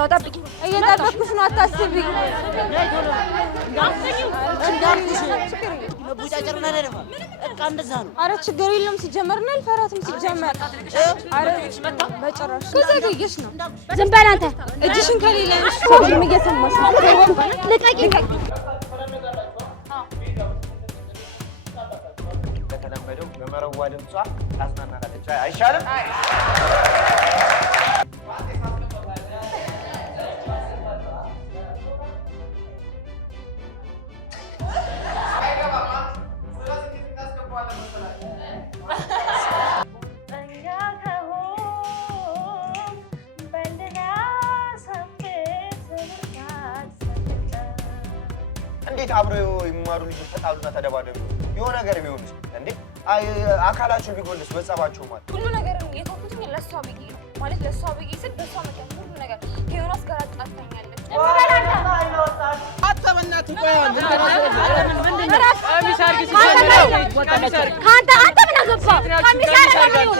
መጣሁ ጠብቂ እየጠበኩሽ ነው አታስቢ ኧረ ችግር የለውም ሲጀመር እና አልፈራትም ሲጀመር ኧረ በጭራሽ ከዘገየሽ ነው ዝም በል አንተ እጅሽን ከሌለሽ ሰውም እየሰማሽ ነው ልቀቂ ለተለመደው በመረዋ ድምጿ ታዝናናለች አይሻልም እንዴት አብረው ይማሩ ልጅ ተጣሉና ተደባደቡ የሆነ ነገር ቢሆንስ እንዴ አካላቸው ቢጎልስ በጸባቸው ማለት ሁሉ ነገር የኮኩትኝ ለሷ ብዬ ነው ማለት ለሷ ብዬ ስል በሷ ምክንያት ሁሉ ነገር ሄኖስ ጋር አጣጣኛለች አተበናት ቆያን ካንተ አንተ ምን አገባ ካሚሳር ነው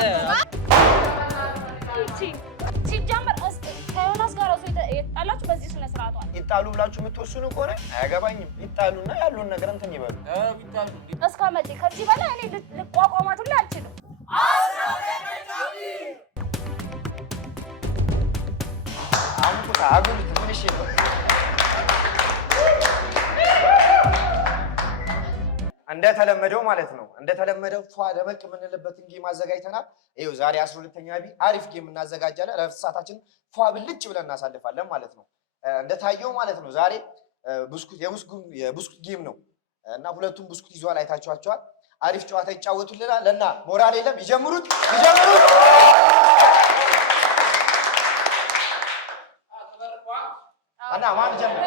ሲጀምር ከዮናስ ጋር የጣላችሁ በዚህ ስነ ስርዓቱ ይጣሉ ብላችሁ የምትወስኑ ከሆነ አያገባኝም ይጣሉና ያሉን ነገር እንትን ይበሉ ይጣሉ እስከመቼ ከዚህ በላይ እኔ ልቋቋማት ሁሉ አልችልም አሙታ አጉል ትንሽ ነው እንደተለመደው ማለት ነው እንደተለመደው ፏ ደመቅ የምንልበትን ጌም አዘጋጅተናል ይኸው ዛሬ 12ኛ ቢ አሪፍ ጌም እናዘጋጃለን ረፍት ሰዓታችን ፏ ብልጭ ብለን እናሳልፋለን ማለት ነው እንደታየው ማለት ነው ዛሬ የብስኩት ጌም ነው እና ሁለቱም ብስኩት ይዟል አይታችኋቸዋል አሪፍ ጨዋታ ይጫወቱልናል ለና ሞራል የለም ይጀምሩት እና ማን ጀምር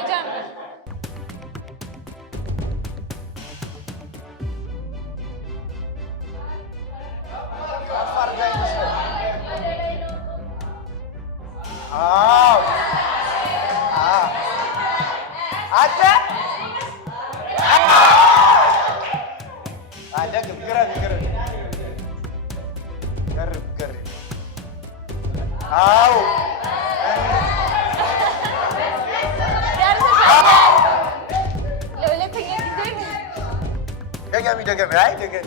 ደገሚ አይ ደገሚ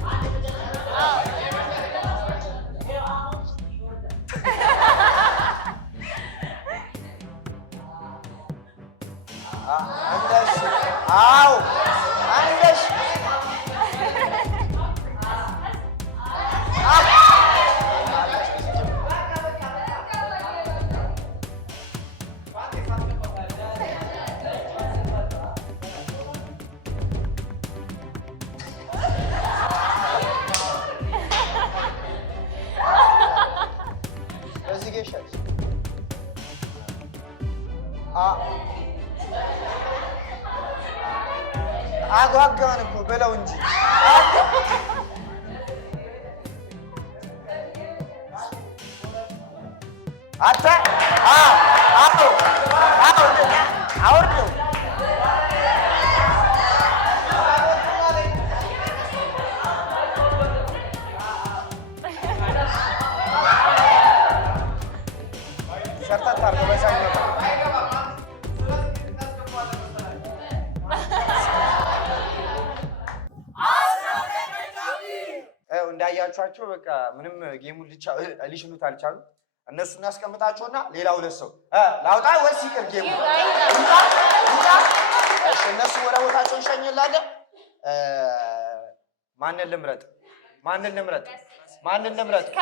አጓጓን እኮ በለው እንጂ አታ አውርዱ ሸርታት አድርገው በሳኝ ነው እንዳያችኋቸው በቃ ምንም ጌሙን ሊሽሉት አልቻሉ እነሱ እናስቀምጣቸውና ሌላ ሁለት ሰው ላውጣ ወይስ ይቅር ጌሙ እሺ እነሱ ወደ ቦታቸው እንሸኝላለን ማንን ልምረጥ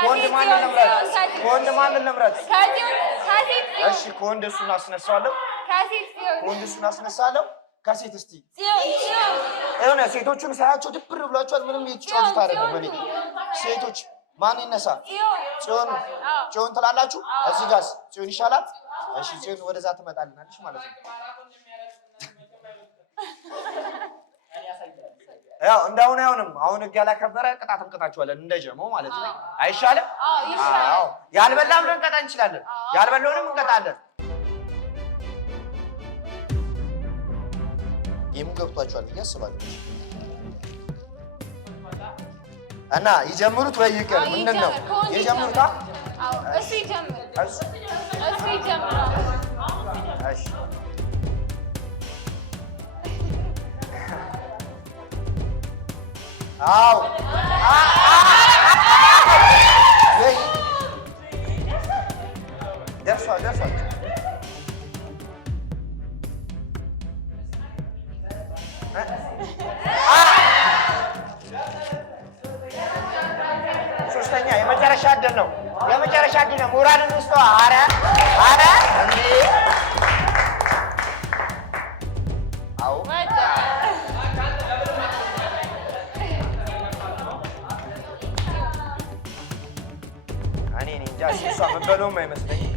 ኮንድ ማንን ልምረጥ እሺ ኮንድ እሱን አስነሳለሁ ከሴት እስቲ እኔ ሴቶቹን ሳያቸው ድብር ብሏቸዋል ምንም እየተጫወቱት አይደለም እኔ ሴቶች ማን ይነሳ ጽዮን ትላላችሁ እዚህ ጋር ጽዮን ይሻላል እሺ ጽዮን ወደዛ ትመጣልናለሽ ማለት ነው ያው እንዳሁን አይሆንም አሁን ህግ ያላከበረ ቅጣት እንቀጣቸዋለን እንደጀመው ማለት ነው አይሻልም አዎ ያልበላም ልንቀጣ እንችላለን ያልበላውንም እንቀጣለን ጌሙ ገብቷቸዋል ብዬ አስባለሁ እና ይጀምሩት ወይ ይቀር ምንድነው የጀምሩታ እሺ ይጀምር እሺ አዎ ደርሷል። ሶስተኛ የመጨረሻ ዕድል ነው። ሙራድን ውስጥ አረ እንዴ አው እኔ እንጃ እሷ መበለውም አይመስለኝም።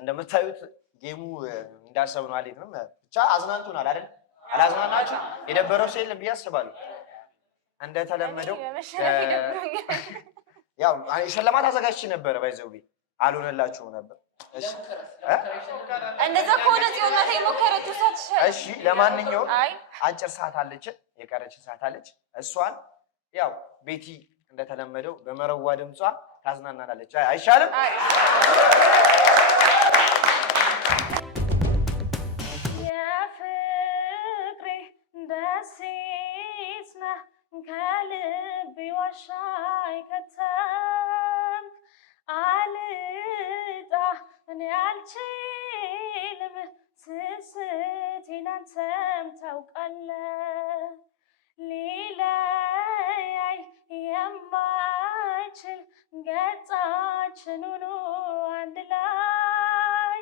እንደምታዩት ጌሙ እንዳሰብነው አልሄድንም። ብቻ አዝናንቱናል አይደል? አላዝናናችሁ? የደበረው ሰው የለም ብዬ አስባለሁ። እንደተለመደው ያው ሽልማት አዘጋጅቼ ነበረ ባይዘው አልሆነላችሁም ነበር። እሺ እንደዛ ከሆነ ጽዮናታ የሞከረችው ሰዓት እሺ፣ ለማንኛውም አጭር ሰዓት አለች፣ የቀረች ሰዓት አለች። እሷን ያው ቤቲ እንደተለመደው በመረዋ ድምጿ ታዝናናናለች። አይሻልም? የፍቅሬ ደሴት ነህ ከልቤ ዋሻ ከተምክ አልጣ እኔ አልችልም ስስቴን አንተም ታውቃለህ ሊለያይ የማይችል ገጻችን ሁሉ አንድ ላይ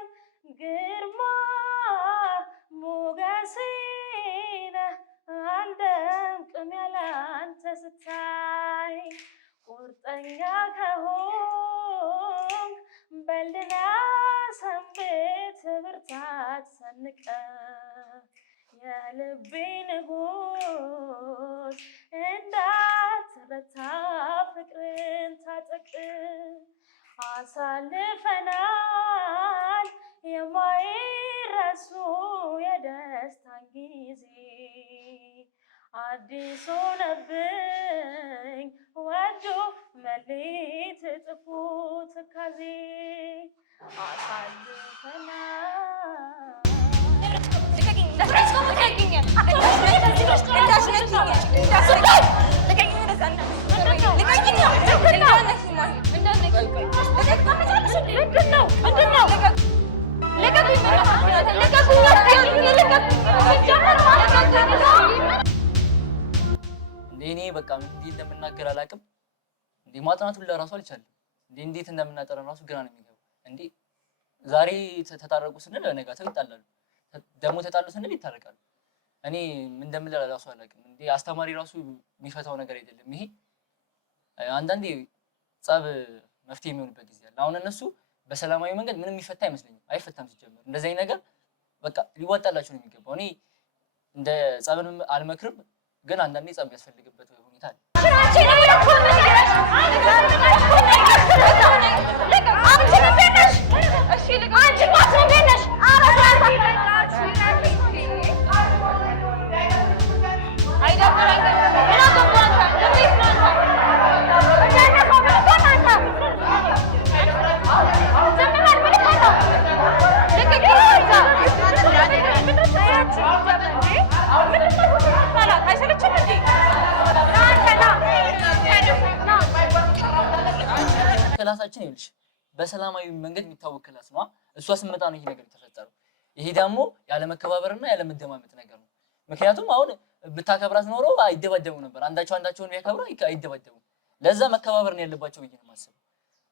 ግርማ ሞገሴ ነህ አልደምቅም ያለ አንተ ስታይ ቁርጠኛ ከሆንክ በልና ሰንብት ብርታት ሰንቀህ የልቤ ንጉስ እንዳትረታ ፍቅርን ታጠቅ አሳልፈናል የማይረሱ የደስታን ጊዜ አዲስ ሆነብኝ ወዶ መሌት ጥፉ ትካዜ እኔ በቃ እንዴት እንደምናገር አላውቅም። እንዴ ማጥናቱን ለራሱ አልቻለም። እንዴት እንደምናጠራ ራሱ ግራ ነው የሚገባው። እንዴ ዛሬ ተታረቁ ስንል ለነጋታው ይጣላሉ፣ ደግሞ ተጣሉ ስንል ይታረቃሉ። እኔ ምን እንደምል ለራሱ አላውቅም። እንዴ አስተማሪ ራሱ የሚፈታው ነገር አይደለም ይሄ። አንዳንዴ ጸብ መፍትሄ የሚሆንበት ጊዜ አለ። አሁን እነሱ በሰላማዊ መንገድ ምንም የሚፈታ አይመስለኝም። አይፈታም ሲጀመር። እንደዚህ አይነት ነገር በቃ ሊዋጣላችሁ ነው የሚገባው። እኔ እንደ ጸብንም አልመክርም፣ ግን አንዳንዴ ጸብ ያስፈልግበት ሁኔታ አለ። ክላሳችን ይኸውልሽ በሰላማዊ መንገድ የሚታወቅ ክላስ ነው። እሷ ስመጣ ነው ይሄ ነገር የተፈጠረው። ይሄ ደግሞ ያለመከባበርና ያለመደማመጥ ነገር ነው። ምክንያቱም አሁን ብታከብራት ኖሮ አይደባደቡ ነበር። አንዳቸውን ቢያከብሩ አይደባደቡም። ለዛ መከባበር ነው ያለባቸው ብዬ ነው የማስበው።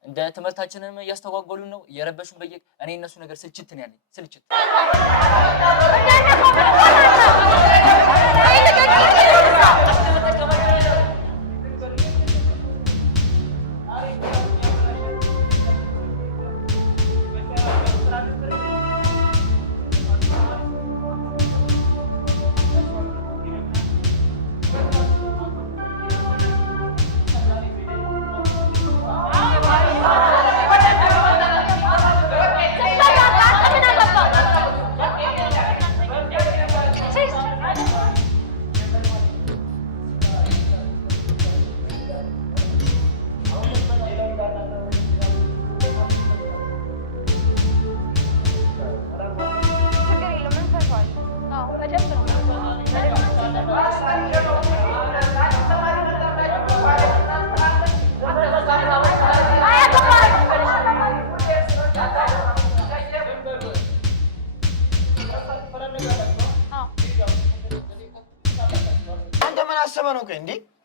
እንደ ትምህርታችንን እያስተጓጎሉን ነው፣ እየረበሹን እኔ እነሱ ነገር ስልችት ነው ያለኝ ስልችት።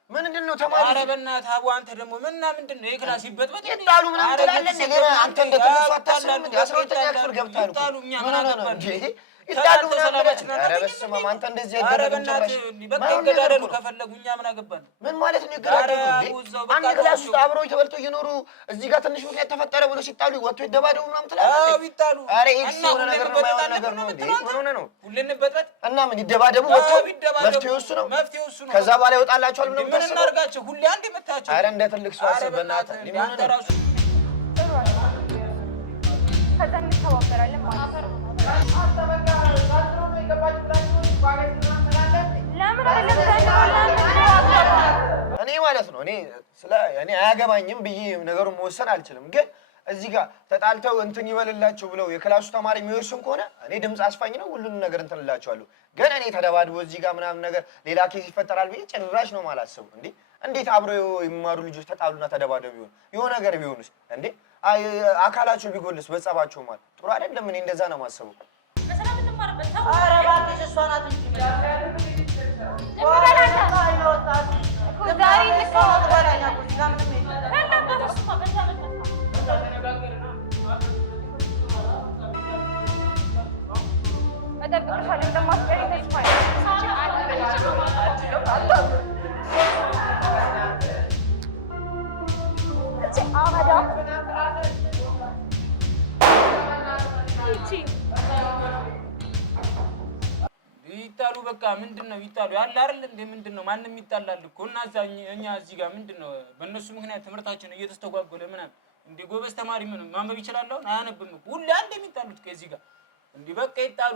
ምንድነው ተማሪ? ኧረ በእናትህ አቡ አንተ ደግሞ ምንድነው የክላስ ይበጥበጥ ይጣሉ ምናምን ትላለህ እንዴ? አንተ እንደ ትንሹ አታስብም እንዴ? 12ኛ ክፍል ገብተሃል እኮ ምን ነው እንዴ? ይጣሉ ምናምን ኧረ በስመ አብ አንተ እንደዚህ አይደረግም ጭራሽ። በቃ ይገዳደሉ ከፈለጉ እኛ ምን አገባን? ምን ማለት ነው ይገዳደሉ እንዴ? አንድ ክላስ ውስጥ አብረው ተበልተው እየኖሩ እዚህ ጋር ትንሽ ምክንያት ተፈጠረ ብሎ ሲጣሉ ወጥቶ ይደባደቡ ምናምን ትላለህ እንዴ? አዎ ይጣሉ። ኧረ ኤክስ የሆነ ነገር ነው የማይሆን ነገር ነው እንዴ? ምን ሆነ ነው? ሁሌ እንበጥበጥ እና ምን ይደባደቡ ወጥቶ መፍትሄው እሱ ነው። ከዛ በኋላ ይወጣላችኋል ብሎ ምን እናድርጋቸው? ሁሌ አንድ መታቸው። ኧረ እንደ ትልቅ ሰው አስብ በእናትህ። ምን ሆነ ነው? ከዛ እንተባበራለን ማለት ነው። እኔ ማለት ነው እኔ አያገባኝም ብዬ ነገሩን መወሰን አልችልም። ግን እዚህ ጋር ተጣልተው እንትን ይበልላቸው ብለው የክላሱ ተማሪ የሚወርሱን ከሆነ እኔ ድምፅ አስፋኝ ነው ሁሉንም ነገር እንትን እላቸዋለሁ። ግን እኔ ተደባድቦ እዚህ ጋር ምናምን ነገር ሌላ ኬዝ ይፈጠራል ብዬ ጭራሽ ነው የማላስበው። እንዴ እንዴት አብረው የሚማሩ ልጆች ተጣሉና ተደባደቡ ቢሆን የሆነ ነገር ቢሆንስ እንዴ አካላቸው ቢጎልስ በጸባቸው ማለት ጥሩ አይደለም። እኔ እንደዛ ነው የማስበው። ኧረ እባክሽ እሷ ናት እንጂ ይጣሉ በቃ ምንድነው ይጣሉ ያለ አይደል እንዴ? ምንድነው ማንንም ይጣላል እኮ እና እኛ እዚህ ጋር ምንድነው በእነሱ ምክንያት ትምህርታችን እየተስተጓጎለ ምናምን እንዴ? ጎበዝ ተማሪ ምን ማንበብ ይችላል አሁን አያነብም እኮ ሁሌ አንድ የሚጣሉት ከዚህ ጋር እንዴ? በቃ ይጣሉ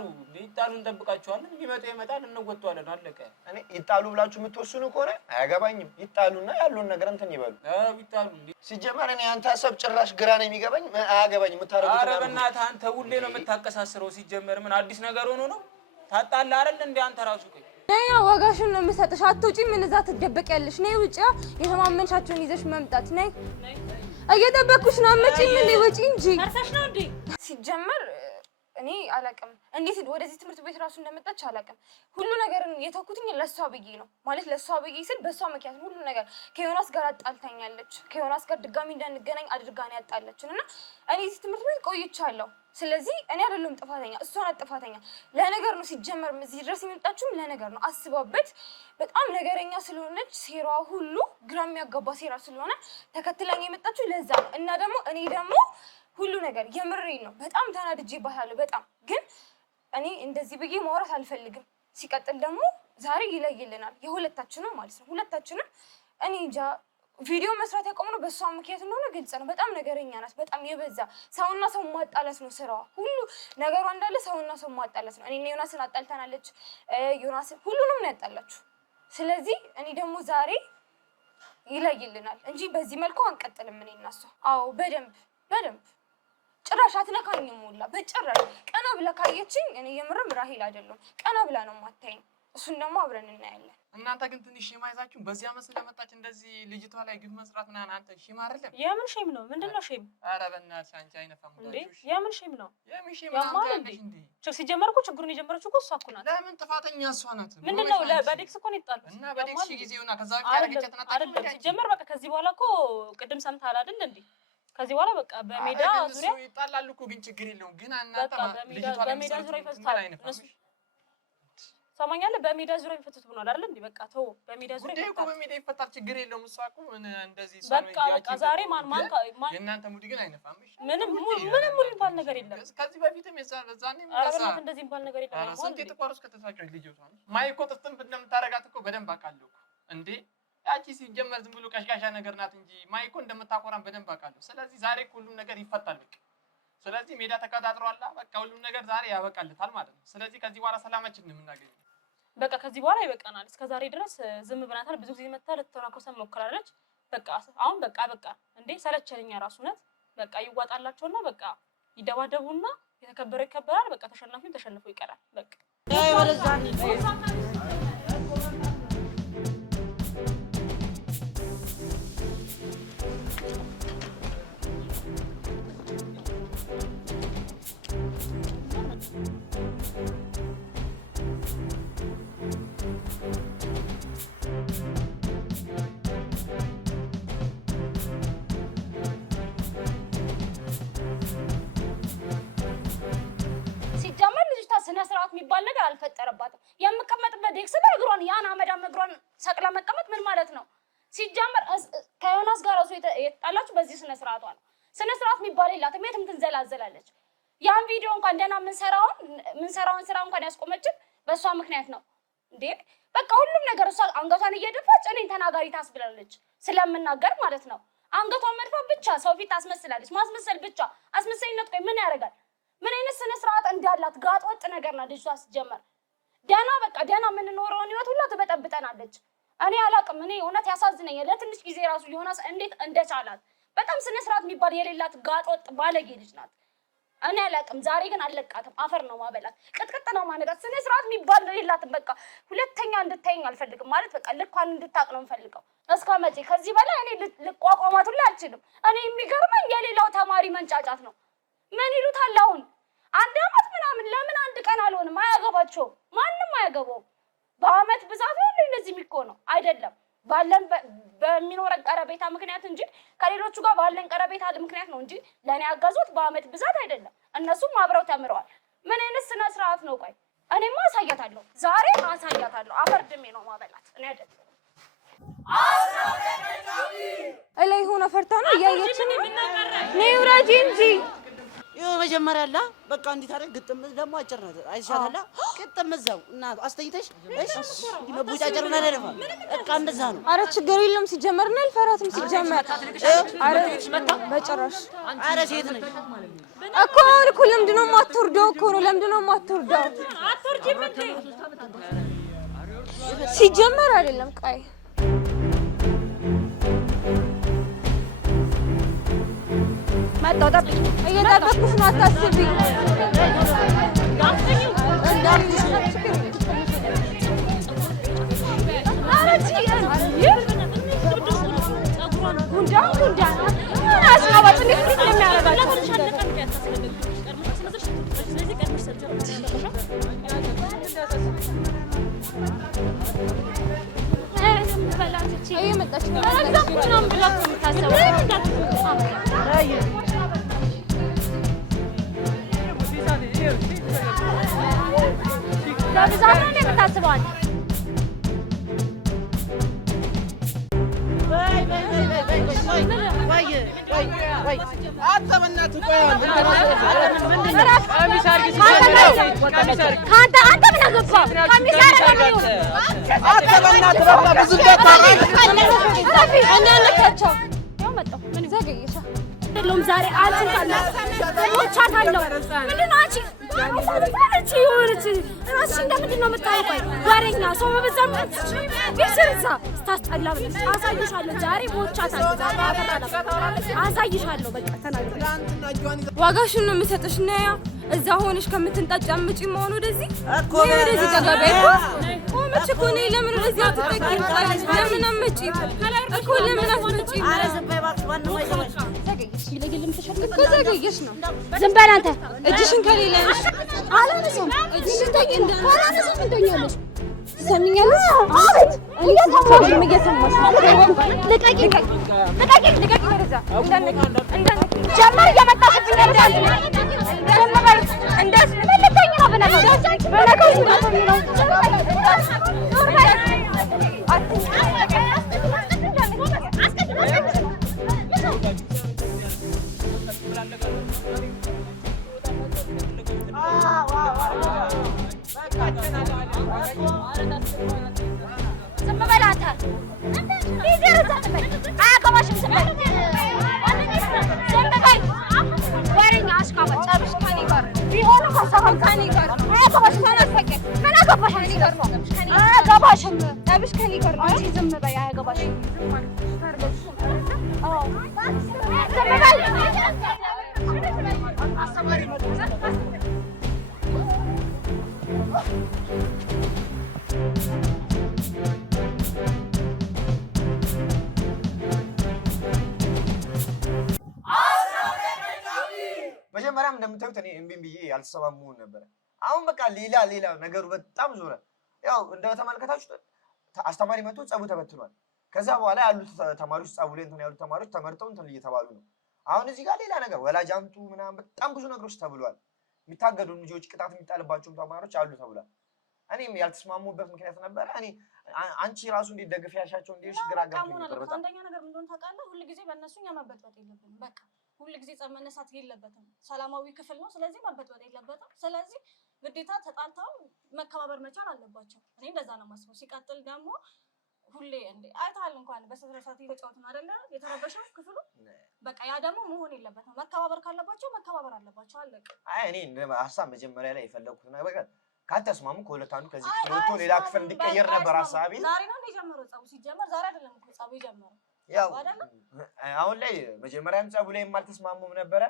እንጠብቃቸዋለን። ቢመጡ ይመጣል እንወጣዋለን አለቀ። እኔ ይጣሉ ብላችሁ የምትወስኑ ከሆነ አያገባኝም። ይጣሉና ያሉን ነገር እንትን ይበሉ። ይጣሉ እንዴ? ሲጀመር እኔ አንተ ሀሳብ ጭራሽ ግራ ነው የሚገባኝ። አያገባኝም የምታረጉት። ኧረ በእናትህ አንተ ሁሌ ነው የምታቀሳስረው። ሲጀመር ምን አዲስ ነገር ሆኖ ነው? ታጣላ አይደል እንዴ አንተ ራሱ? ቆይ ነይ ዋጋሽን ነው የምሰጥሽ። አትውጪ። ምን እዛ ትደበቂያለሽ? ነይ ውጪ። የተማመንሻቸውን ይዘሽ መምጣት። ነይ እየጠበኩሽ ነው። አመጪ ምን ወጪ እንጂ አርሰሽ ነው እንዴ? ሲጀመር እኔ አላውቅም እንዴት ወደዚህ ትምህርት ቤት ራሱ እንደመጣች አላውቅም። ሁሉ ነገርን የተውኩትኝ ለሷ ብዬ ነው ማለት ለሷ ብዬ ስል በሷ ምክንያት ሁሉ ነገር ከዮናስ ጋር አጣልታኛለች። ከዮናስ ጋር ድጋሚ እንዳንገናኝ አድርጋ ነው ያጣለችን እና እኔ እዚህ ትምህርት ቤት ቆይቻለሁ። ስለዚህ እኔ አይደለም ጥፋተኛ፣ እሷ ናት ጥፋተኛ። ለነገር ነው ሲጀመር እዚህ ድረስ የመጣችውም ለነገር ነው። አስባበት በጣም ነገረኛ ስለሆነች ሴራዋ ሁሉ ግራ የሚያጋባ ሴራ ስለሆነ ተከትላኝ የመጣችው ለዛ ነው። እና ደግሞ እኔ ደግሞ ሁሉ ነገር የምሬን ነው። በጣም ተናድጄባታለሁ። በጣም ግን እኔ እንደዚህ ብዬ ማውራት አልፈልግም። ሲቀጥል ደግሞ ዛሬ ይለይልናል የሁለታችንም ማለት ነው። ሁለታችንም እኔ እንጃ ቪዲዮ መስራት ያቆምነው በሷ ምክንያት እንደሆነ ግልጽ ነው። በጣም ነገረኛ ናት። በጣም የበዛ ሰውና ሰው ማጣላት ነው ስራዋ። ሁሉ ነገሯ እንዳለ ሰውና ሰው ማጣላት ነው። እኔና ዮናስን አጣልተናለች። ዮናስን ሁሉንም ነው ያጣላችሁ። ስለዚህ እኔ ደግሞ ዛሬ ይለይልናል እንጂ በዚህ መልኩ አንቀጥልም እኔ እና እሷ። አዎ በደንብ ጭራሽ አትነካኝም ሁላ በጭራሽ። ቀና ብላ ካየችኝ እኔ የምርም ራሄል አይደለም ቀና ብላ ነው የማታየኝ። እሱን ደግሞ አብረን እናያለን። እናንተ ግን ትንሽ ሼም አይዛችሁ? በዚህ አመት ስለመጣች እንደዚህ ልጅቷ ላይ ግፍ መስራት ምናምን አንተ ሼም አይደለም? የምን ሼም ነው? ምንድነው ሼም? ኧረ በእናትሽ አንቺ አይነፋም እንዴ! የምን ሼም ነው? የምን ሼም ነው? ሲጀመር እኮ ችግሩን የጀመረችው እኮ እሷ እኮ ናት። ለምን ጥፋተኛ እሷ ናት? ምንድነው? በዴክስ እኮ ነው የጣሉት እና በዴክስ ጊዜውና ከዛ በፊት ያረገቻት ናት አይደል? ሲጀመር በቃ ከዚህ በኋላ እኮ ቅድም ሰምተሃል አይደል እንዴ? ከዚህ በኋላ በቃ በሜዳ ዙሪያ ይጣላሉ እኮ ግን ችግር የለውም። ግን እናንተ በሜዳ ዙሪያ ይፈታሉ እነሱ ሰማኛለህ። በሜዳ ዙሪያ ይፈቱት ብሏል አይደል እንዴ? በቃ ተው፣ በሜዳ ዙሪያ ይፈታል እኮ በሜዳ ይፈታል። ችግር የለውም። እሷ እኮ እንደዚህ በቃ ዛሬ ማን የእናንተ ሙድ ግን አይነፋም። ምንም ሙድ ባል ነገር የለም። ከዚህ በፊትም የዛኔም አረጋግጥ እንደዚህ ባል ነገር የለም። ስንት የተቋረስ ከተሳቀች ልጅቷ ማይኮ ጥፍጥም እንደምታረጋት እኮ በደንብ አውቃለሁ እንዴ። ያቺ ሲጀመር ዝም ብሎ ቀሽቃሻ ነገር ናት እንጂ ማይኮ እንደምታቆራን በደንብ አውቃለሁ። ስለዚህ ዛሬ ሁሉም ነገር ይፈታል በቃ። ስለዚህ ሜዳ ተቀጣጥሯል። በቃ ሁሉም ነገር ዛሬ ያበቃልታል ማለት ነው። ስለዚህ ከዚህ በኋላ ሰላማችን ነው የምናገኘው። በቃ ከዚህ በኋላ ይበቃናል። እስከ ዛሬ ድረስ ዝም ብናታል። ብዙ ጊዜ መታ ልትተናኮሰን ሞክራለች። በቃ አሁን በቃ እንዴ ሰለቸኝ ራሱ ነት በቃ ይዋጣላቸውና በቃ ይደባደቡና የተከበረ ይከበራል። በቃ ተሸናፊው ተሸንፎ ይቀራል። በቃ ስነ ስርዓት የሚባል ነገር አልፈጠረባትም። የምቀመጥበት ዴክስ ላይ እግሯን ያን አመዳም እግሯን ሰቅላ መቀመጥ ምን ማለት ነው? ሲጀመር ከዮናስ ጋር ራሱ የተጣላችሁ በዚህ ስነ ስርዓቷ ነው። ስነ ስርዓት የሚባል የላትም። የትም ትንዘላዘላለች። ያን ቪዲዮ እንኳን ደህና ምንሰራውን ስራ እንኳን ያስቆመችን በእሷ ምክንያት ነው እንዴ። በቃ ሁሉም ነገር እሷ አንገቷን እየደፋች እኔን ተናጋሪ ታስብላለች። ስለምናገር ማለት ነው። አንገቷን መድፋት ብቻ ሰው ፊት ታስመስላለች። ማስመሰል ብቻ አስመሰይነት። ቆይ ምን ያደርጋል? ምን አይነት ስነ ስርዓት እንዳላት ጋጥ ወጥ ነገር ናት ልጅቷ። ሲጀመር ደህና በቃ ደህና የምንኖረውን ህይወት ሁላ ትበጠብጠናለች። እኔ አላቅም። እኔ እውነት ያሳዝነኛል። ለትንሽ ጊዜ ራሱ ዮናስ እንዴት እንደቻላት። በጣም ስነ ስርዓት የሚባል የሌላት ጋጥ ወጥ ባለጌ ልጅ ናት። እኔ አላቅም። ዛሬ ግን አለቃትም። አፈር ነው ማበላት፣ ቅጥቅጥ ነው ማነጋት። ስነ ስርዓት የሚባል የሌላትም። በቃ ሁለተኛ እንድታየኝ አልፈልግም። ማለት በቃ ልኳን እንድታቅ ነው የምፈልገው። እስከ መቼ? ከዚህ በላይ እኔ ልቋቋማት ሁላ አልችልም። እኔ የሚገርመኝ የሌላው ተማሪ መንጫጫት ነው። ምን ይሉታል አሁን? አንድ አመት ምናምን ለምን አንድ ቀን አልሆንም? አያገባቸውም። ማንም አያገባውም። በአመት ብዛት ነው እንደዚህ የሚሆነው አይደለም። ባለን በሚኖረን ቀረቤታ ምክንያት እንጂ ከሌሎቹ ጋር ባለን ቀረቤታ ምክንያት ነው እንጂ ለኔ ያጋዙት በአመት ብዛት አይደለም። እነሱም አብረው ተምረዋል። ምን አይነት ስነ ስርዓት ነው? ቆይ እኔማ አሳያታለሁ። ዛሬ አሳያታለሁ። አፈር ድሜ ነው ማበላት። እኔ አይደለም እላይ ሆነ ፈርታ ነው እያየችን ነው። ውረጂ እንጂ ይኸው መጀመሪያ አላ በቃ እንዴት አይደል? ግጥም ደግሞ አጭር ነው አይሻታላ? ግጥም እዛው እና አስተኝተሽ እሺ መቦጫጨር ነው አይደል? በቃ እንደዛ ነው። አረ ችግር የለም። ሲጀመር ነው አልፈራትም። ሲጀመር አረ በጭራሽ። አረ ሴት ነኝ እኮ ለምንድን ነው የማትወርደው? እኮ ነው ለምንድን ነው የማትወርደው? አትወርጂም እንዴ? ሲጀመር አይደለም። ቆይ መጣሁ። ጠብቂ። እየጠበቅኩሽ ነው። አታስቢ። ዛሬ አንቺን ሞቻታለሁ። ምንድን ነው አንቺ የሆነች እራስሽ እንደምንድን ነው የምታውቀው? ወሬኛ ሰው በበዛበት ቢስርሳ ስታስጠላ ብለሽ አሳይሻለሁ። ዛሬ ሞቻታለሁ። አሳይሻለሁ። በቃ ተናገሪ። ዋጋሽን ነው የምሰጥሽ። ነያ እዛ ሆነሽ ከምትንጣጫ አምጪ መሆኑ ወደዚህ ወደዚህ ተጋባይ እኮ መች እኮ ነው። ለምን ወደዚህ አትጠቂም? ለምን አመጪ እኮ ለምን አትመጪ? ዘገየሽ ነው። ዝም በል አንተ። እጅሽን ከሌለ አላነሳም። እጅሽን ተይኝ። አላነሳም። እንደኛለሽ ትሰሚኛለሽ? እየሰማሽ ልቀቂ። ወደዛ ጀመር እየመጣሽብኝ እንደዚህ ልትተኝ ነው። በነገሩ ዝም በል አንተ። አያገባሽም። ዝም በይ ዝም በይ። ወሬኛ አሽቃባጭ ጸብሽ ከእኔ ጋር ቢሆንም ሀሳብም ከእኔ ጋር አያገባሽም። ምን አገባሽ አንቺ? አያገባሽም። ጸብሽ ከእኔ ጋር ነው። አንቺ ዝም በይ። አያገባሽም። ዝም በይ። መጀመሪያም እንደምታዩት እኔ እምቢም ብዬ ያልተሰማሙን ነበረ። አሁን በቃ ሌላ ነገሩ በጣም ዞረ። ያው እንደተመለከታችሁ አስተማሪ መጥቶ ጸቡ ተበትኗል። ከዛ በኋላ ያሉት ተማሪዎች ጸቡ ላይ እንትን ያሉት ተማሪዎች ተመርጠው እንትን እየተባሉ ነው። አሁን እዚህ ጋር ሌላ ነገር ወላጅ አምጡ ምናምን በጣም ብዙ ነገሮች ተብሏል። የሚታገዱ ልጆች ቅጣት የሚጣልባቸውም ተማሪዎች አሉ ተብሏል። እኔም ያልተስማሙበት ምክንያት ነበረ። እኔ አንቺ ራሱ እንዴት ደግፍ ያሻቸው እንዴሽ ግራ ገብቶኝ ነበር በጣም። አንደኛ ነገር ምን እንደሆነ ታውቃለህ? ሁሉ ጊዜ በእነሱ እኛ መበጥበጥ የለብንም። በቃ ሁሉ ጊዜ ጸብ መነሳት የለበትም። ሰላማዊ ክፍል ነው። ስለዚህ መበጥበጥ የለበትም። ስለዚህ ግዴታ ተጣልተው መከባበር መቻል አለባቸው። እኔ እንደዛ ነው የማስበው። ሲቀጥል ደግሞ ሁሌ እንደ አይተሃል እንኳን በስነ ስርዓት እየተጫወትን አይደለ የተረበሸው ክፍሉ። በቃ ያ ደግሞ መሆን የለበትም። መከባበር ካለባቸው መከባበር አለባቸው። አለቀ። አይ እኔ እንደ ሀሳብ መጀመሪያ ላይ የፈለኩት ነገር ካልተስማሙ ከሁለት አንዱ ከዚህ ክፍል ወጥቶ ሌላ ክፍል እንዲቀየር ነበር ሀሳቤ። ዛሬ ነው የጀመረው ጸቡ። ሲጀመር ዛሬ አይደለም እኮ ጸቡ የጀመረው። ያው አሁን ላይ መጀመሪያም ጸቡ ላይ የማልተስማሙም ነበረ።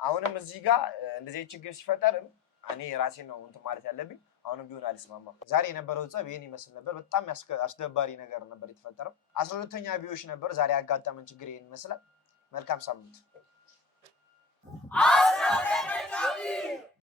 አሁንም እዚህ ጋር እንደዚህ ችግር ሲፈጠር እኔ ራሴን ነው እንትን ማለት ያለብኝ። አሁንም ቢሆን አልስማማም። ዛሬ የነበረው ጸብ ይሄን ይመስል ነበር። በጣም አስደባሪ ነገር ነበር የተፈጠረው። 12ኛ ቢዎች ነበር ዛሬ ያጋጠመን ችግር ይሄን ይመስላል። መልካም ሳምንት